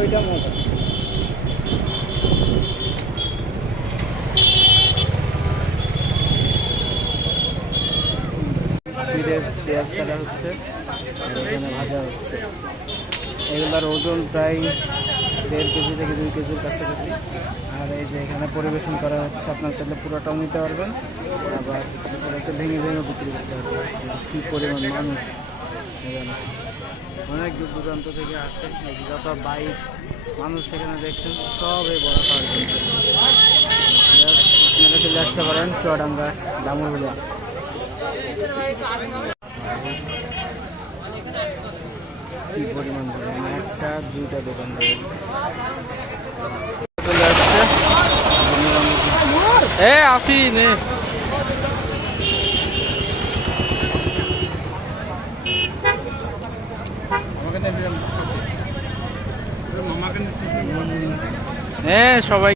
ওইটা মজা। স্পিডে পেঁয়াজ কাটা হচ্ছে, এখানে ভাজা হচ্ছে। এগুলার ওজন প্রায় 1.5 কেজি থেকে 2 কেজির কাছাকাছি। আর এই যে এখানে পরিবেশন করা হচ্ছে, আপনার চাইলে পুরোটাও নিতে পারবেন, আবার কিছু ভেঙে ভেঙে বিক্রি করতে পারবেন। কী পরিমাণ মানুষ এখানে, অনেক দূর দূরান্ত থেকে আসে। এই যে যত বাইক মানুষ সেখানে দেখছেন, সব এই বড় খাওয়ার জন্য আপনারা চলে আসতে পারেন চুয়াডাঙ্গা দামুরগুলা। কি পরিমাণ দোকান, একটা দুইটা দোকান রয়েছে। চলে আসছে আসি নে হ্যাঁ সবাই